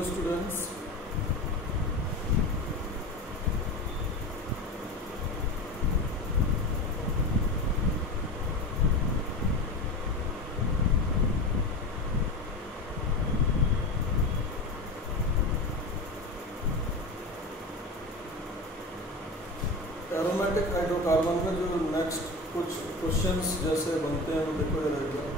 Hello students. Aromatic hydrocarbon में जो next कुछ क्वेश्चंस जैसे बनते हैं वो देखो ये रहेगा।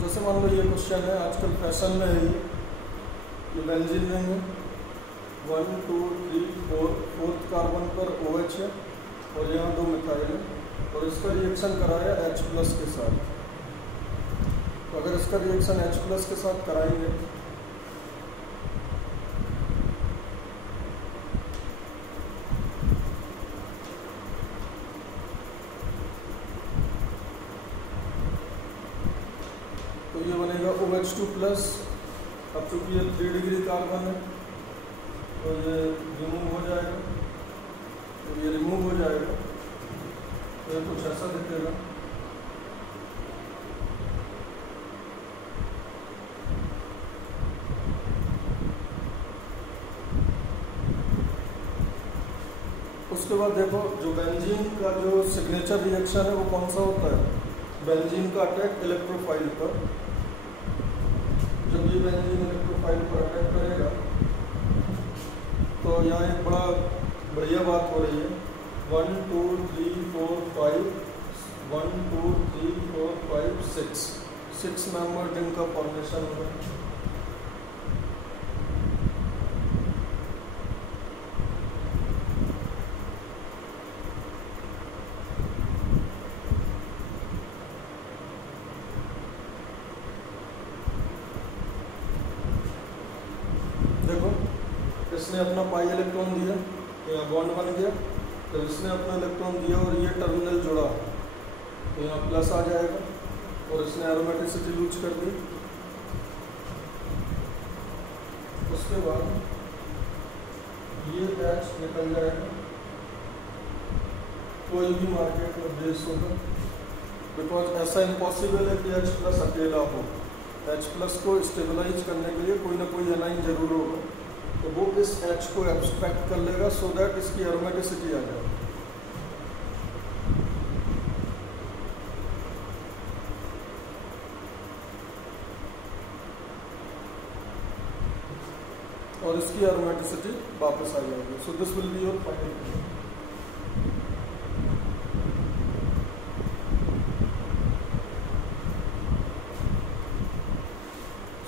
जैसे मान लो ये क्वेश्चन है, आजकल फैशन में है ये बेंजीन लेंगे 1 2 3 4 फोर्थ कार्बन पर OH है और यहाँ 2 मिथाइल है और इसका रिएक्शन कराया H+ के साथ। तो अगर इसका रिएक्शन H+ के साथ कराएंगे तो ये बनेगा OH2+। अब चूंकि ये 3 डिग्री कार्बन है तो ये रिमूव हो जाएगा, तो ये रिमूव हो जाएगा तो ये कुछ ऐसा दिखेगा। उसके बाद देखो जो बेंजीन का जो सिग्नेचर रिएक्शन है वो कौन सा होता है, बेंजीन का अटैक इलेक्ट्रोफाइल पर। जब ये बेंजीन इलेक्ट्रोफाइल पर अटैक करेगा तो यहाँ एक बड़ा बढ़िया बात हो रही है, 1 2 3 4 5 1 2 3 4 5 6 मेंबर रिंग का फॉर्मेशन होगा। देखो इसने अपना पाई इलेक्ट्रॉन दिया तो यहाँ बॉन्ड बन गया, तो इसने अपना इलेक्ट्रॉन दिया और ये टर्मिनल जुड़ा तो यहाँ प्लस आ जाएगा और इसने एरोमेटिसिटी लूज कर दी। उसके बाद ये H निकल जाएगा, कोई भी मार्केट में बेस होगा, बिकॉज ऐसा इम्पॉसिबल है कि H+ अकेला हो। H+ को स्टेबलाइज करने के लिए कोई ना कोई एनाइन जरूर होगा, तो वो इस H को एब्स्ट्रैक्ट कर लेगा सो दैट इसकी एरोमेटिसिटी आ जाए। और इसकी एरोमेटिसिटी वापस आ जाएगी। So this will be your final.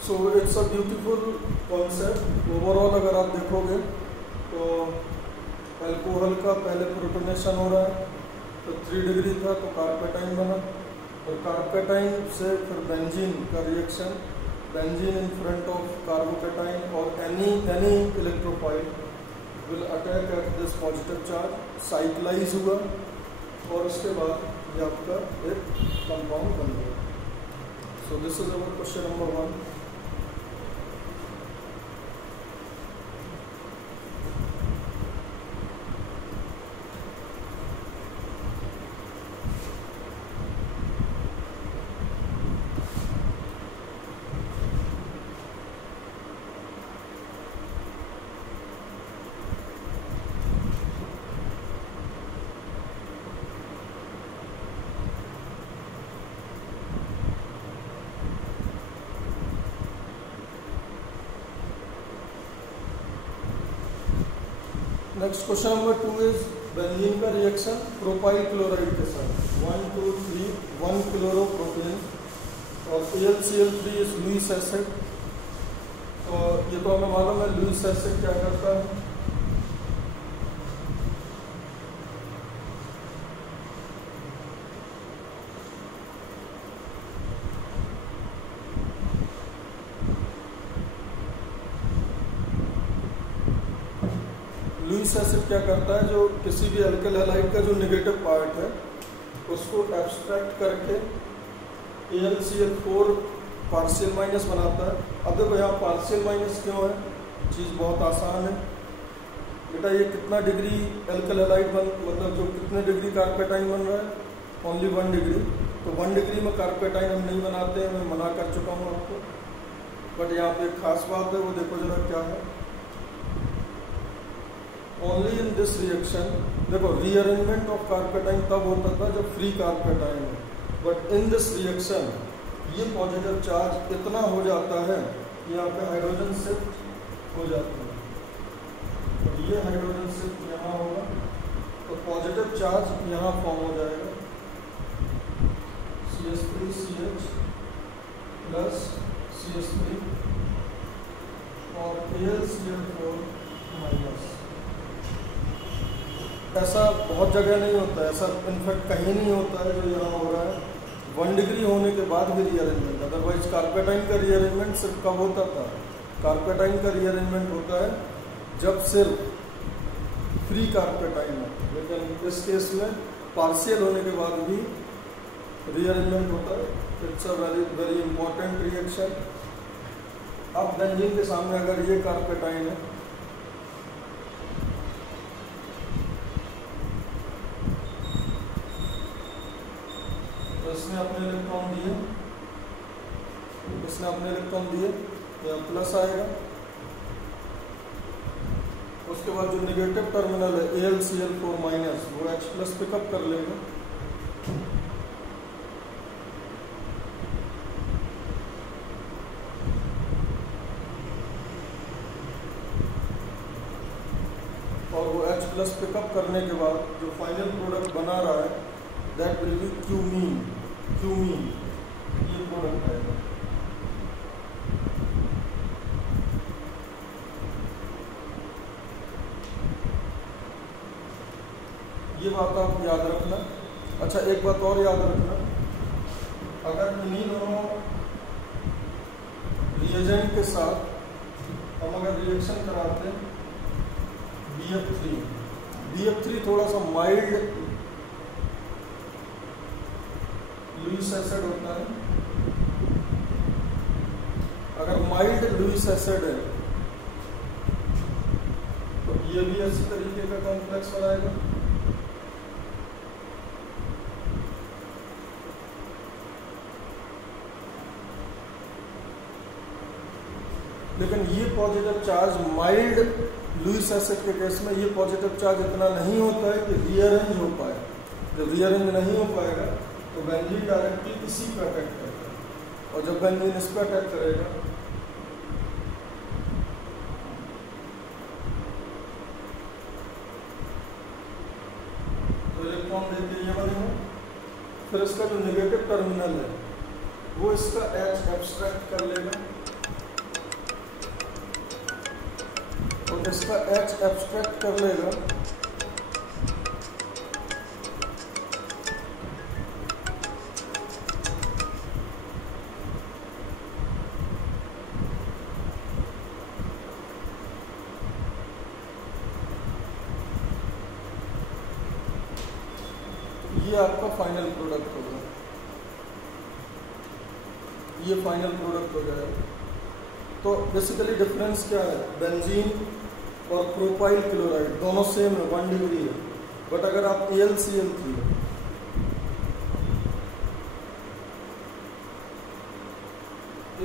So it's a beautiful concept. Overall अगर आप देखोगे तो अल्कोहल का पहले प्रोटोनेशन हो रहा है तो 3 डिग्री था तो कार्पेटाइन बना और कार्पेटाइन से फिर बेंजीन का reaction, benzene in front of carbocation और any electrophile will attack at this positive charge, cyclise हुआ और उसके बाद ये आपका एक कंपाउंड बन गया। So this is our question number 1। Next question number 2 is benzene का रिएक्शन प्रोपाइल क्लोराइड के साथ 1 2 3 1 क्लोरोप्रोपेन और AlCl3 इज लुईस एसिड। तो ये तो हमें मालूम है लुईस एसिड क्या करता है, लुईस एसिड क्या करता है, जो किसी भी अल्किल हैलाइड का जो नेगेटिव पार्ट है उसको एब्स्ट्रैक्ट करके AlCl4 पार्शियल माइनस बनाता है। अब देखो यहाँ पार्शियल माइनस क्यों है, चीज़ बहुत आसान है बेटा। ये कितना डिग्री एल्काइल हैलाइड मतलब जो कितने डिग्री कार्पेटाइन बन रहा है, ओनली 1 डिग्री। तो 1 डिग्री में कार्पेटाइन हम नहीं बनाते हैं, मैं मना कर चुका हूँ आपको। बट यहाँ पे एक खास बात है, वो देखो जरा क्या है। ओनली इन दिस रिएक्शन, देखो रीअरेंजमेंट ऑफ कार्पेटाइन तब होता था जब फ्री कार्पेटाइन है, बट इन दिस रिएक्शन ये पॉजिटिव चार्ज इतना हो जाता है कि यहाँ पे हाइड्रोजन शिफ्ट हो जाता है। तो ये हाइड्रोजन शिफ्ट यहाँ होगा, तो पॉजिटिव चार्ज यहाँ फॉर्म हो जाएगा, CH3CH प्लस CH3 और AlCl4 माइनस। ऐसा बहुत जगह नहीं होता है, ऐसा इनफैक्ट कहीं नहीं होता है जो यहाँ हो रहा है। 1 डिग्री होने के बाद भी रीअरेंजमेंट, अदरवाइज कार्पेटाइन का रीअरेंजमेंट सिर्फ कब होता था, कार्पेटाइन का रीअरेंजमेंट होता है जब सिर्फ फ्री कार्पेटाइन है, लेकिन इस केस में पार्शियल होने के बाद भी रीअरेंजमेंट होता है। It's a very important reaction. अब बेंजीन के सामने अगर ये कार्पेटाइन है, तो इसने अपने इलेक्ट्रॉन दिए, इसने अपने इलेक्ट्रॉन दिए, यहाँ प्लस आएगा। उसके बाद जो नेगेटिव टर्मिनल है AlCl4 माइनस, वो H प्लस पिकअप कर लेगा। और वो H प्लस पिकअप करने के बाद जो फाइनल प्रोडक्ट बना रहा है that will be cumene. Cumene ये प्रोडक्ट आएगा। ये बात आप याद रखना। अच्छा एक बात और याद रखना, अगर इन्हीं दोनों रिएजेंट के साथ हम अगर रिएक्शन कराते हैं BF3 थोड़ा सा माइल्ड लुईस एसिड होता है। अगर माइल्ड लुईस एसिड है तो ये भी इसी तरीके का कॉम्प्लेक्स बनाएगा। लेकिन ये positive charge mild Lewis acid के केस में ये पॉजिटिव चार्ज इतना नहीं होता है कि रीअरेंज हो पाए। जब रीअरेंज नहीं हो पाएगा तो बेंजीन डायरेक्टली इसी पे अटैक करता है, और जब बेंजीन इस पर अटैक करेगा तो इलेक्ट्रॉन देके ये बनेगा। फिर इसका जो नेगेटिव टर्मिनल है वो इसका H एब्स्ट्रैक्ट कर लेगा, तो इसका H एब्स्ट्रैक्ट कर लेगा। ये आपका फाइनल प्रोडक्ट होगा, ये फाइनल प्रोडक्ट हो जाएगा। तो बेसिकली डिफरेंस क्या है, बेंजीन और प्रोपाइल क्लोराइड दोनों सेम है, 1 डिग्री है। बट अगर आप AlCl3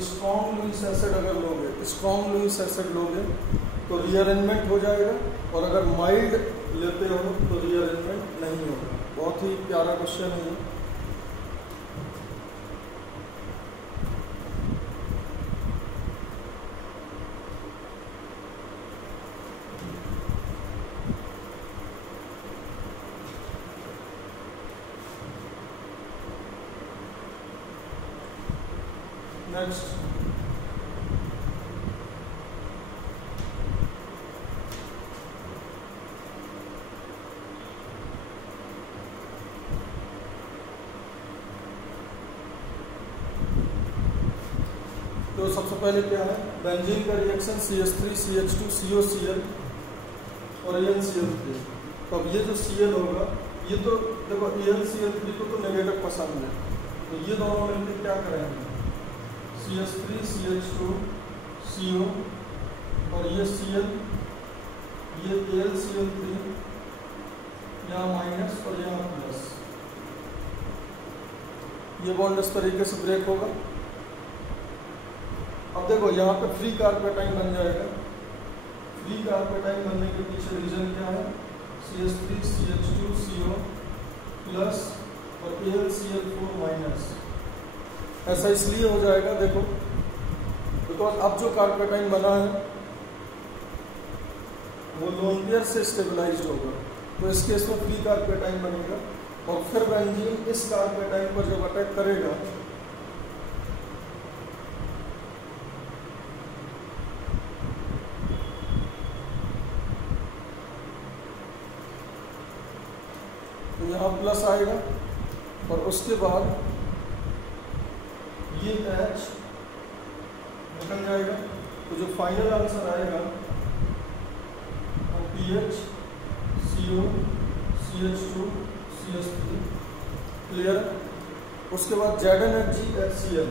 स्ट्रॉन्ग लुईस एसिड अगर लोगे, स्ट्रॉन्ग लुईस एसिड लोगे तो रीअरेंजमेंट हो जाएगा, और अगर माइल्ड लेते हो तो रीअरेंजमेंट नहीं होगा। बहुत ही प्यारा क्वेश्चन है ये। नेक्स्ट तो सबसे पहले क्या है, बेंजीन का रिएक्शन CH3 CH2 COCl और AlCl3। तो अब ये जो Cl होगा, ये तो देखो AlCl3 को तो नेगेटिव पसंद है, तो ये दोनों मिलकर क्या करेंगे, CH3 CH2 CO और ये Cl, ये AlCl3, यहाँ माइनस और यहाँ प्लस, ये बॉन्ड इस तरीके से ब्रेक होगा। अब देखो यहाँ पे फ्री कार्पेटाइन बन जाएगा। फ्री कार्पेटाइन बनने के पीछे रीजन क्या है, CH3 CH2 CO प्लस और AlCl4 माइनस। ऐसा इसलिए हो जाएगा देखो, बिकॉज अब जो कार्पेटाइन बना है वो लोन पेयर से स्टेबलाइज्ड होगा, तो इस केस में फ्री कार्पेटाइन बनेगा और फिर बेंजीन इस कार्पेटाइन पर जब अटैक करेगा तो यहाँ प्लस आएगा और उसके बाद ये H निकल जाएगा, तो जो फाइनल आंसर आएगा वो PH CO CH2 CH3, clear. उसके बाद ZnHgHCl,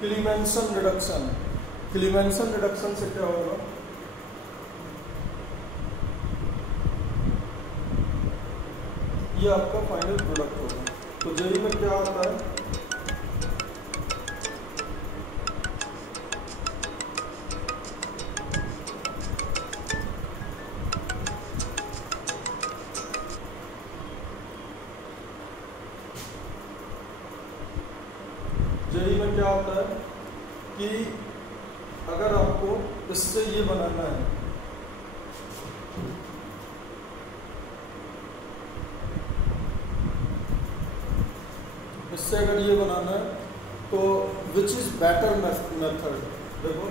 क्लीमेंसन रिडक्शन। क्लीमेंसन रिडक्शन से क्या होगा, ये आपका फाइनल प्रोडक्ट होगा। तो जेई में क्या आता है, जेई में क्या होता है कि अगर आपको इससे ये बनाना है, इससे अगर ये बनाना है तो विच इज बेटर मेथड, देखो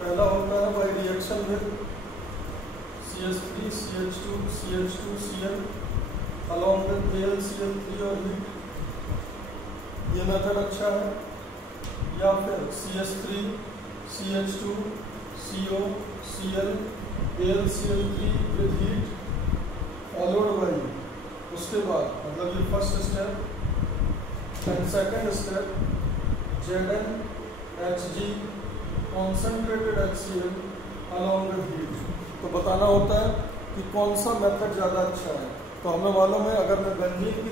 पहला होता है by reaction with CH3 CH2 CH2 Cl along with AlCl3 और हीट, ये मेथड अच्छा है। या फिर CH3 CH2 CO Cl AlCl3 with heat followed by, उसके बाद मतलब ये first step and second step ZnHg concentrated HCl along with heat। तो बताना होता है कि कौन सा मेथड ज़्यादा अच्छा है। तो हमें मालूम है अगर मैं बेंजीन की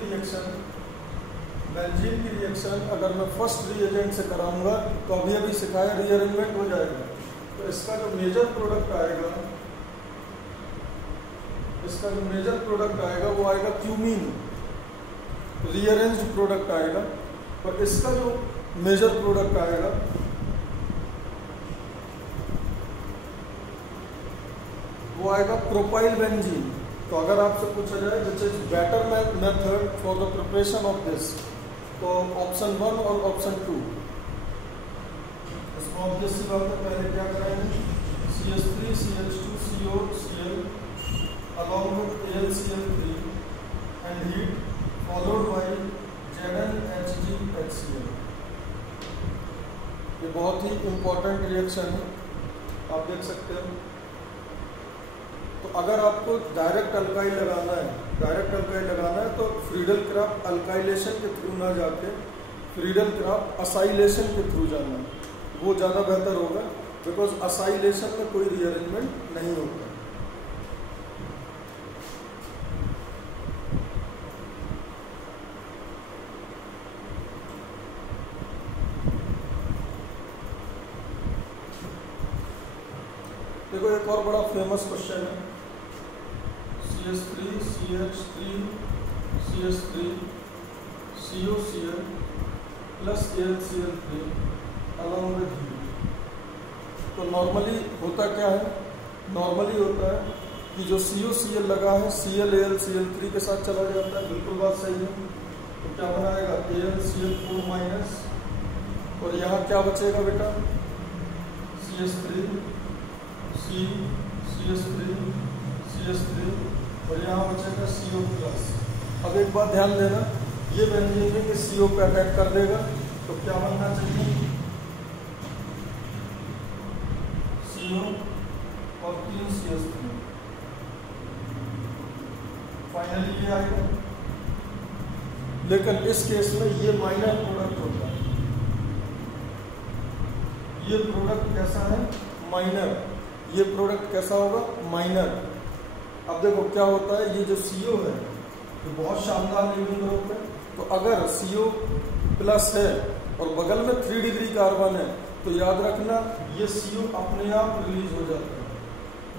रिएक्शन अगर मैं फर्स्ट रिएजेंट से कराऊंगा तो अभी अभी सिखाया रीअरेंजमेंट हो जाएगा। तो इसका जो मेजर प्रोडक्ट आएगा, वो आएगा क्यूमीन, रीअरेंज्ड प्रोडक्ट आएगा। और इसका जो मेजर प्रोडक्ट आएगा वो आएगा प्रोपाइल बेंजीन। तो अगर आपसे पूछा जाए which is better method for the preparation of this, तो ऑप्शन 1 और ऑप्शन 2। इसमें ऑब्वियस सी बात है, पहले क्या कराएंगे, CH3 CH2 CO Cl along with AlCl3 and heat followed by ZnHgHCl। ये बहुत ही इंपॉर्टेंट रिएक्शन है, आप देख सकते हो। तो अगर आपको डायरेक्ट अल्काइल लगाना है तो फ्रीडल-क्राफ्ट अल्काइलेशन के थ्रू ना जाके फ्रीडल-क्राफ्ट असाइलेशन के थ्रू जाना, वो ज़्यादा बेहतर होगा, बिकॉज असाइलेशन में कोई रीअरेंजमेंट नहीं होता। देखो एक और बड़ा फेमस क्वेश्चन है, CH3 CH3 CH3 CO Cl plus AlCl3 along with heat। तो नॉर्मली होता क्या है, होता है कि जो CO Cl लगा है Cl AlCl3 के साथ चला जाता है, बिल्कुल बात सही है। तो क्या बनाएगा, AlCl4 माइनस, और यहाँ क्या बचेगा बेटा, CH3 CH3 और यहाँ बचेगा CO प्लस। अब एक बात ध्यान देना, ये बेंजीन में कि CO पे अटैक कर देगा तो क्या बनना चाहिए, CO और 3 CH3। फाइनली ये आएगा। लेकिन इस केस में ये माइनर प्रोडक्ट होता है, ये प्रोडक्ट कैसा है, माइनर। ये प्रोडक्ट कैसा होगा, माइनर। अब देखो क्या होता है, ये जो CO है ये बहुत शानदार लीविंग ग्रुप है। तो अगर CO प्लस है और बगल में 3 डिग्री कार्बन है तो याद रखना ये CO अपने आप रिलीज हो जाता है।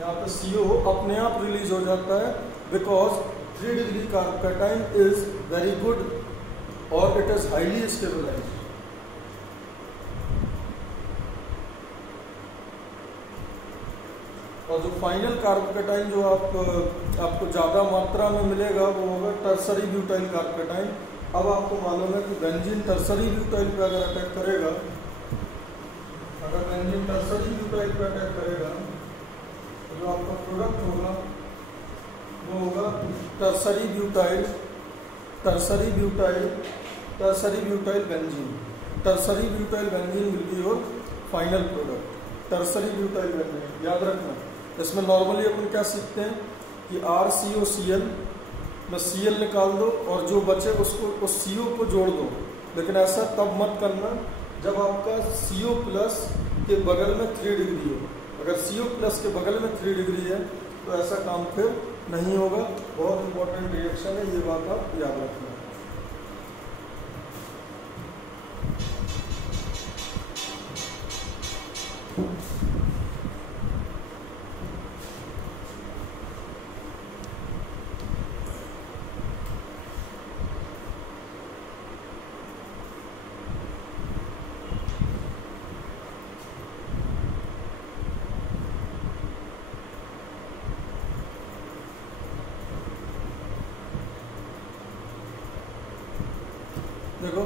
यहाँ पे CO अपने आप रिलीज हो जाता है because 3 degree carbocation is very good और इट इज हाईली स्टेबलाइज्ड। और जो फाइनल कार्बोकैटायन जो आपको ज़्यादा मात्रा में मिलेगा वो होगा टर्सरी ब्यूटाइल कार्बोकैटायन। अब आपको मालूम है कि बेंजीन टर्सरी ब्यूटाइल पे अगर अटैक करेगा, अगर बेंजीन टर्सरी ब्यूटाइल पे अटैक करेगा तो जो आपका प्रोडक्ट होगा वो होगा tertiary butyl benzene. Tertiary butyl benzene will be your final product, tertiary butyl benzene. याद रखना इसमें नॉर्मली अपन क्या सीखते हैं कि RCOCl में Cl निकाल दो और जो बचे उसको उस CO को जोड़ दो। लेकिन ऐसा तब मत करना जब आपका CO प्लस के बगल में 3 डिग्री हो। अगर CO प्लस के बगल में 3 डिग्री है तो ऐसा काम फिर नहीं होगा। बहुत इंपॉर्टेंट रिएक्शन है, ये बात आप याद रखना। देखो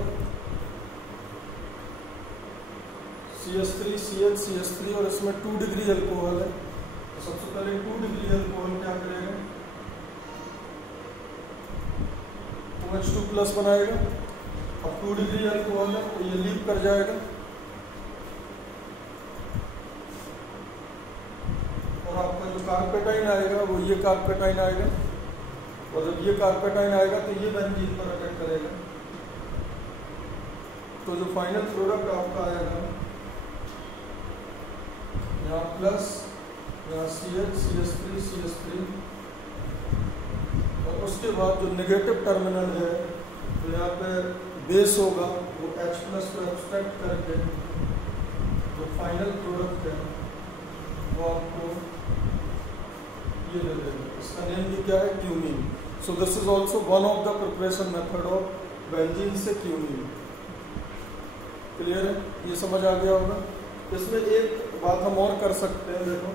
CH3 CH CH3 और इसमें 2 डिग्री अल्कोहल है। तो सबसे पहले 2 डिग्री अल्कोहल क्या करेगा, OH2 प्लस बनाएगा। अब 2 डिग्री अल्कोहल है तो ये लीव कर जाएगा और आपका जो कार्बोकैटायन आएगा वो ये कार्बोकैटायन आएगा। और जब ये कार्बोकैटायन आएगा तो ये बेंजीन पर अटैक करेगा। तो जो फाइनल प्रोडक्ट आपका आएगा यहाँ प्लस, यहाँ CH CH3 CH3 और उसके बाद जो नेगेटिव टर्मिनल है तो यहाँ पे बेस होगा वो H प्लस को एक्सट्रैक्ट करके जो फाइनल प्रोडक्ट है वो आपको ये दे देगा। इसका नेम भी क्या है, cumene. So this is also one of the preparation method of benzene से क्यूमीन। क्लियर है, ये समझ आ गया होगा। इसमें एक बात हम और कर सकते हैं, देखो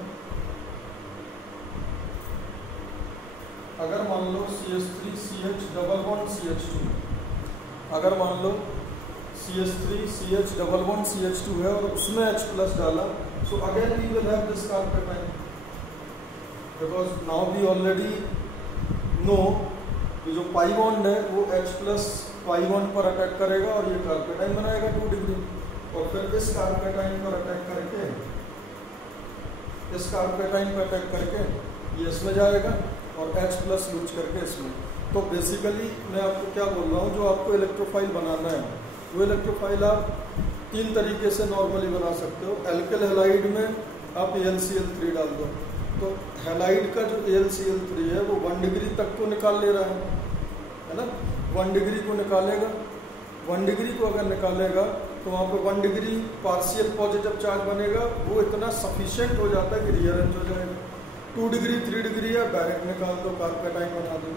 अगर मान लो CH3 CH double bond CH2, अगर मान लो CH3 CH double bond CH2 है और उसमें H प्लस डाला, so again we will have this carbocation because now we already know कि जो पाई बॉन्ड है वो H प्लस पाई बॉन्ड पर अटैक करेगा और ये कार्बोकैटायन बनाएगा 2 डिग्री। और फिर इस कार्बोकैटायन पर अटैक करके, इस कार्बोकैटायन पर अटैक करके ये इसमें जाएगा और H प्लस लूज करके इसमें। तो बेसिकली मैं आपको क्या बोल रहा हूँ, जो आपको इलेक्ट्रोफाइल बनाना है वो इलेक्ट्रोफाइल आप 3 तरीके से नॉर्मली बना सकते हो। एल्किल हैलाइड में आप AlCl3 डाल दो, तो हैलाइड का जो AlCl3 है वो 1 डिग्री तक को निकाल ले रहा है ना, 1 डिग्री को निकालेगा। 1 डिग्री को अगर निकालेगा तो वहाँ पे 1 डिग्री पार्शियल पॉजिटिव चार्ज बनेगा, वो इतना सफिशिएंट हो जाता है कि रीअरेंज हो जाएगा। 2 डिग्री 3 डिग्री है डायरेक्ट निकाल दो, कार्बोकैटायन बना दो।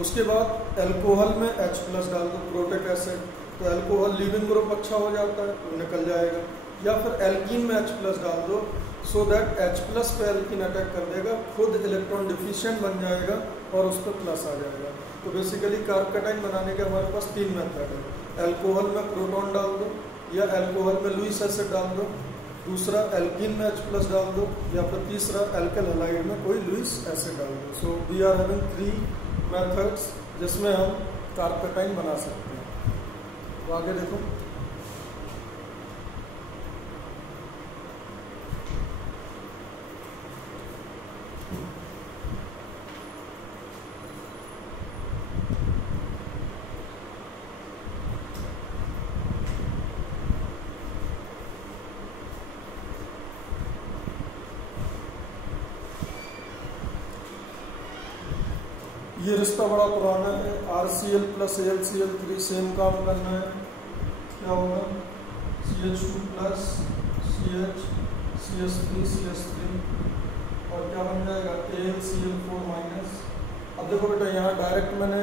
उसके बाद अल्कोहल में H प्लस डाल दो, प्रोटिक एसिड, तो अल्कोहल लीविंग ग्रुप अच्छा हो जाता है तो निकल जाएगा। या फिर एल्कीन में H प्लस डाल दो सो दैट H प्लस पे एल्कीन अटैक कर देगा, खुद इलेक्ट्रॉन डिफिशिएंट बन जाएगा और उस पर प्लस आ जाएगा। तो बेसिकली कार्बोकैटायन बनाने के हमारे पास 3 मेथड है। अल्कोहल में प्रोटॉन डाल दो या अल्कोहल में लुईस एसिड डाल दो, दूसरा एल्कीन में H प्लस डाल दो, या फिर तीसरा एल्किल हैलाइड में कोई लुईस एसिड डाल दो। So we are having 3 methods जिसमें हम कार्बोकैटायन बना सकते हैं। तो आगे देखो, ये रिश्ता बड़ा पुराना है, RCl प्लस AlCl3 सेम काम करना है, क्या होगा CH2 plus CH CH3 CH3 और क्या बन जाएगा AlCl4 माइनस। अब देखो बेटा यहाँ डायरेक्ट मैंने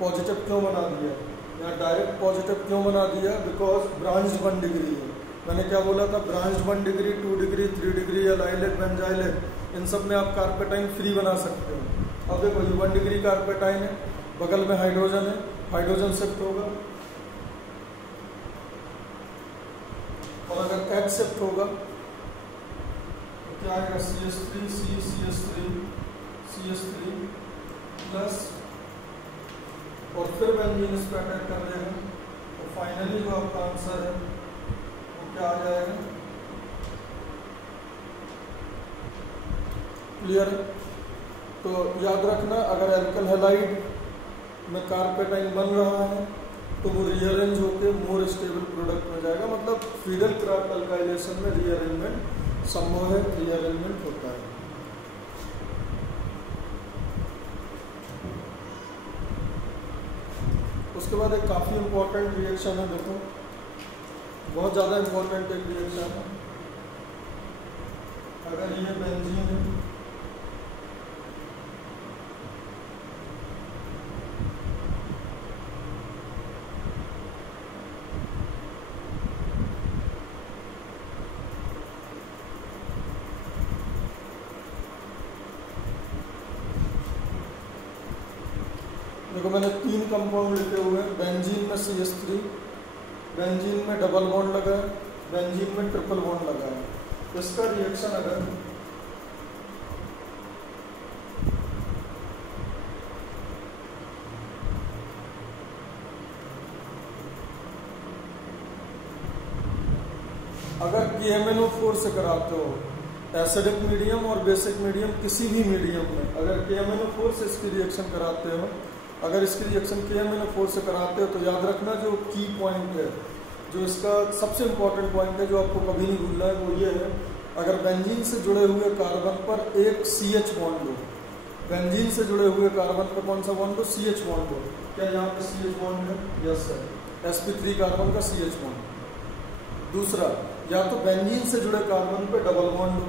पॉजिटिव क्यों बना दिया, यहाँ डायरेक्ट पॉजिटिव क्यों बना दिया, बिकॉज ब्रांच्ड 1 डिग्री है। मैंने क्या बोला था, ब्रांच्ड 1 डिग्री 2 डिग्री 3 डिग्री या लाइलेट बेंजाइलेट इन सब में आप कार्पेटाइन फ्री बना सकते हो। अब देखो ये 1 डिग्री कार्पेटाइन है, बगल में हाइड्रोजन है, हाइड्रोजन शिफ्ट होगा और अगर H शिफ्ट होगा तो क्या आएगा CH3 CH3 प्लस और फिर बेंजीन इस पर अटैक कर देगा तो फाइनली जो आपका आंसर है वो क्या आ जाएगा, क्लियर है। तो याद रखना अगर एल्कल हैलाइड में कार्पेटाइन बन रहा है तो वो रीअरेंज होकर मोर स्टेबल प्रोडक्ट में जाएगा, मतलब फीडल क्राफ्ट अल्काइलेशन में रीअरेंजमेंट संभव है, रीअरेंजमेंट होता है। उसके बाद एक काफ़ी इंपॉर्टेंट रिएक्शन है, देखो बहुत ज़्यादा इंपॉर्टेंट एक रिएक्शन है। अगर ये बेंजीन है देखो मैंने 3 कंपाउंड लिखे हुए हैं, बेंजीन में CH3, बेंजीन में डबल बॉन्ड लगा है, बेंजीन में ट्रिपल बॉन्ड लगा है। इसका रिएक्शन अगर KMnO4 से कराते हो, एसिडिक मीडियम और बेसिक मीडियम किसी भी मीडियम में अगर KMnO4 से इसकी रिएक्शन कराते हो, अगर इसकी रिएक्शन KMnO4 से कराते हो तो याद रखना जो की पॉइंट है, जो इसका सबसे इंपॉर्टेंट पॉइंट है जो आपको कभी नहीं भूलना है वो ये है, अगर बेंजीन से जुड़े हुए कार्बन पर एक CH बॉन्ड हो, बेंजीन से जुड़े हुए कार्बन पर कौन सा बॉन्ड हो, CH बॉन्ड हो। क्या यहाँ पे CH बॉन्ड है, यस सर, sp3 कार्बन का CH बॉन्ड। दूसरा, या तो बेंजीन से जुड़े कार्बन पे डबल बॉन्ड हो,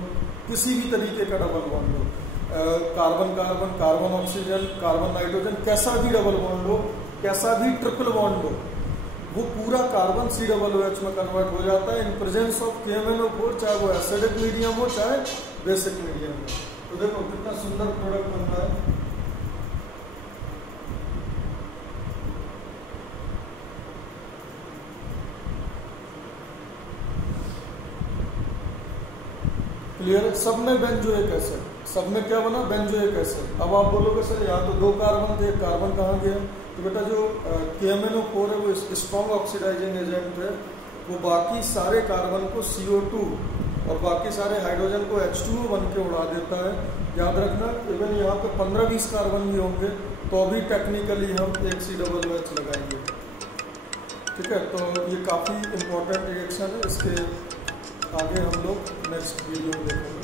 किसी भी तरीके का डबल बॉन्ड हो, carbon carbon, carbon oxygen, carbon nitrogen, कैसा भी डबल बॉन्ड हो, कैसा भी ट्रिपल बॉन्ड हो, वो पूरा कार्बन COOH में कन्वर्ट हो जाता है इन प्रेजेंस ऑफ KMnO4, चाहे वो एसिडिक मीडियम हो चाहे बेसिक मीडियम हो। तो देखो कितना सुंदर प्रोडक्ट बन रहा है। क्लियर है, सब में बेंजोइक एसिड, सब में क्या बना, बेंजोइक एसिड। अब आप बोलोगे सर यहाँ तो 2 कार्बन थे, कार्बन कहाँ गया, तो बेटा जो KMnO4 है वो स्ट्रॉन्ग ऑक्सीडाइजिंग एजेंट है, वो बाकी सारे कार्बन को CO2 और बाकी सारे हाइड्रोजन को H2O बन के उड़ा देता है। याद रखना इवन यहाँ पे 15-20 कार्बन भी होंगे तो अभी टेक्निकली हम एक COOH लगाएंगे, ठीक है। तो ये काफ़ी इंपॉर्टेंट रिएक्शन है, इसके आगे हम लोग नेक्स्ट वीडियो में देखेंगे।